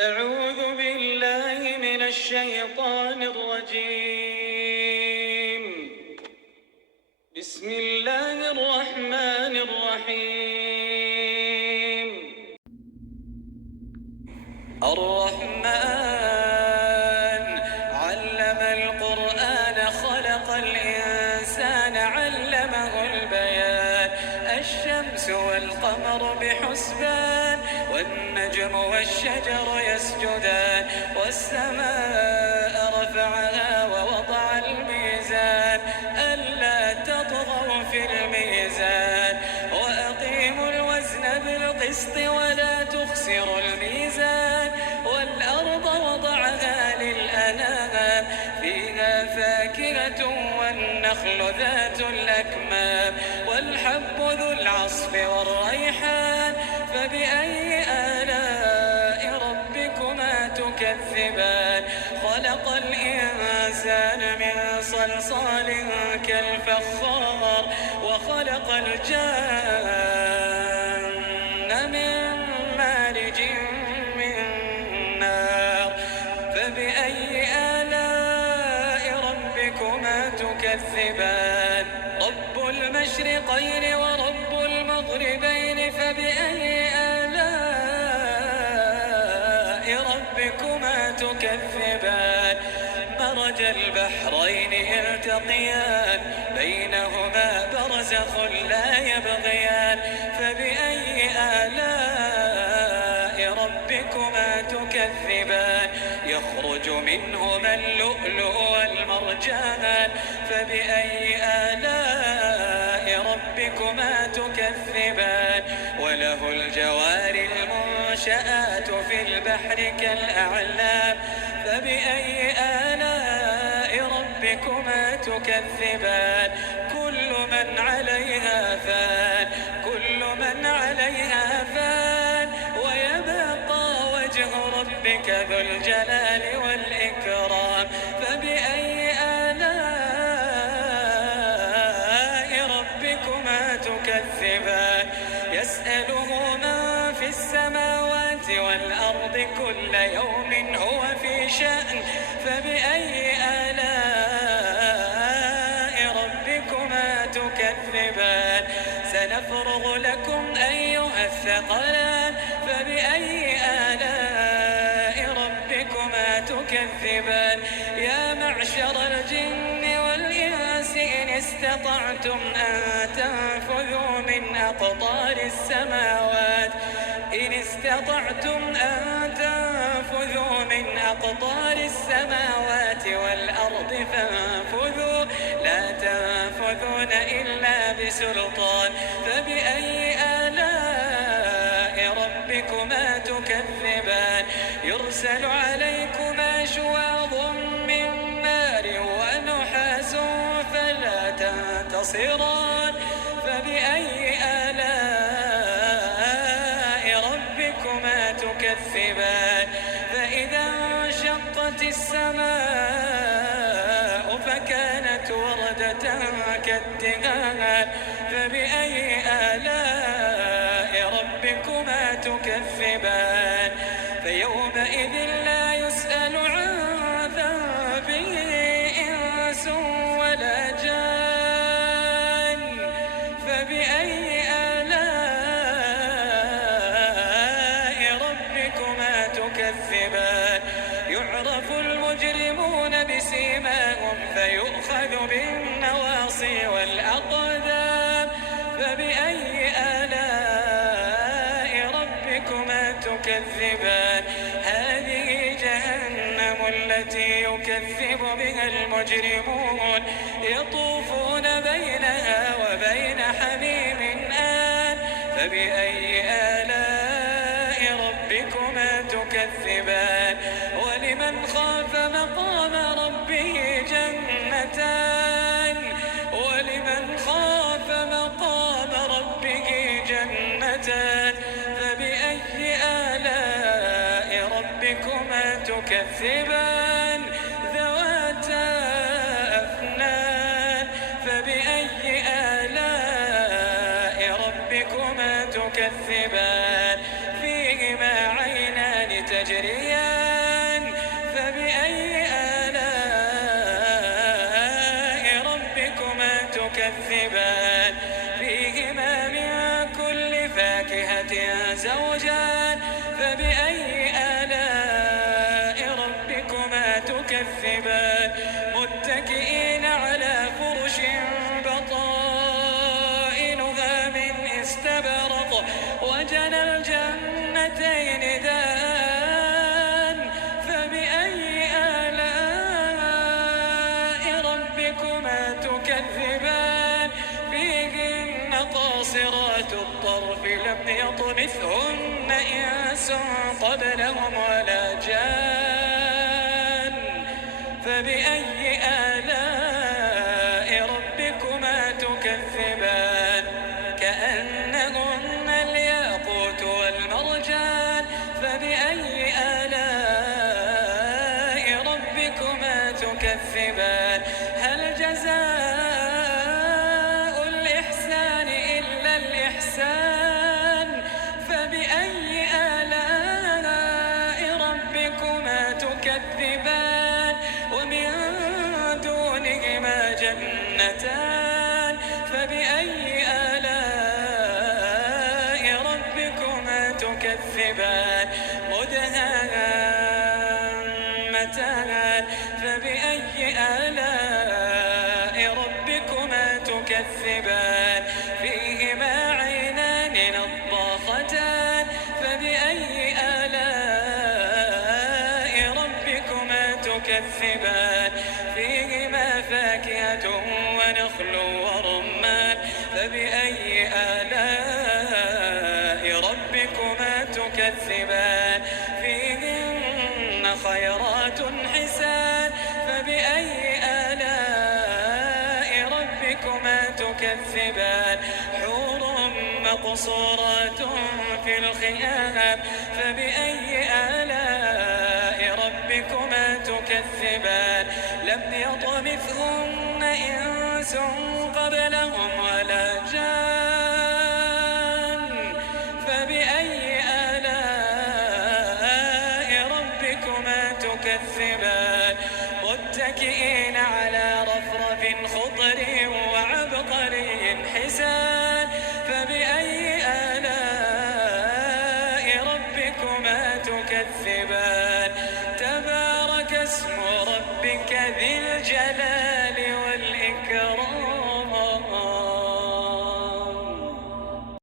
أعوذ بالله من الشيطان الرجيم. بسم الله الرحمن الرحيم. الرحمن علم القرآن خلق الإنسان علمه البيان الشمس والقمر بحسبان والنجم والشجر يسجدان والسماء رفعها ووضع الميزان ألا تطغوا في الميزان وأقيموا الوزن بالقسط ولا تخسروا الميزان والأرض وضعها للأنام فيها فاكهة والنخل ذات الأكمام والحب ذو العصف والريحان فبأي آلاء ربكما تكذبان خلق الإنسان من صلصال كالفخار وخلق الجان من مارج من نار فبأي آلاء ربكما تكذبان رب المشرقين ورب المغربين فبأي آلاء ربكما تكذبان مرج البحرين يلتقيان بينهما برزخ لا يبغيان فبأي آلاء ربكما تكذبان يخرج منهما اللؤلؤ والمرجان فبأي آلاء ربكما تكذبان وله الجوار المنشآت في البحر كالأعلام فبأي آلاء ربكما تكذبان كل من عليها فان ويبقى وجه ربك ذو الجلال والإكرام فبأي آلاء ربكما تكذبان يسأله من في السماوات والأرض كل يوم هو في شأن فبأي آلاء ربكما تكذبان سنفرغ لكم أيها الثقلان فبأي آلاء ربكما تكذبان يا معشر الجن والإنس إن استطعتم أن تنفذوا من أقطار السماوات والأرض فانفذوا لا تنفذون إلا بسلطان فبأي آلاء ربكما تكذبان يرسل عليكما شواظ من نار ونحاس فلا تنتصران فبأي آلاء ربكما تكذبان فإذا انشقت السماء فكانت وردة كالدهان فبأي آلاء ربكما تكذبان فيومئذ لا يسأل عن ذنبه إنس ولا جان فبأي آلاء ربكما تكذبان يعرف المجرمون بسيماهم فيؤخذ بالنواصي والأقدام فبأي آلاء ربكما تكذبان هذه جهنم التي يكذب بها المجرمون يطوفون بينها وبين حميم آن فبأي آلاء ربكما تكذبان ولمن خاف مقام ربه جنتان فبأي آلاء ربكما تكذبان ذواتا أفنان فبأي آلاء ربكما تكذبان فيهما عينان تجريان فبأي آلاء ربكما تكذبان متكئين على فرش بطائنها من استبرق وجنى الجنتين دان فبأي آلاء ربكما تكذبان فيهن قاصرات الطرف لم يطمثهن إنس قبلهم ولا جان فبأي آلاء ربكما تكذبان كأنهن الياقوت والمرجان فبأي آلاء ربكما تكذبان هل جزاء الإحسان إلا الإحسان فبأي آلاء ربكما تكذبان ومن دونهما جنتان فبأي آلاء ربكما تكذبان مدهامتان فبأي آلاء ربكما تكذبان فيهما عينان نضاختان فبأي آلاء ربكما تكذبان فيهما فاكهة ونخل ورمان فبأي آلاء ربكما تكذبان فيهن خيرات حسان فبأي آلاء ربكما تكذبان حور مقصورات في الخيام فبأي آلاء ربكما تكذبان لم يطمثهن إنس قبلهم ولا جان فبأي آلاء ربكما تكذبان متكئين على رفرف خضر وعبقري حسان فبأي آلاء ربكما تكذبان تبارك اسم ربك ذي الجلال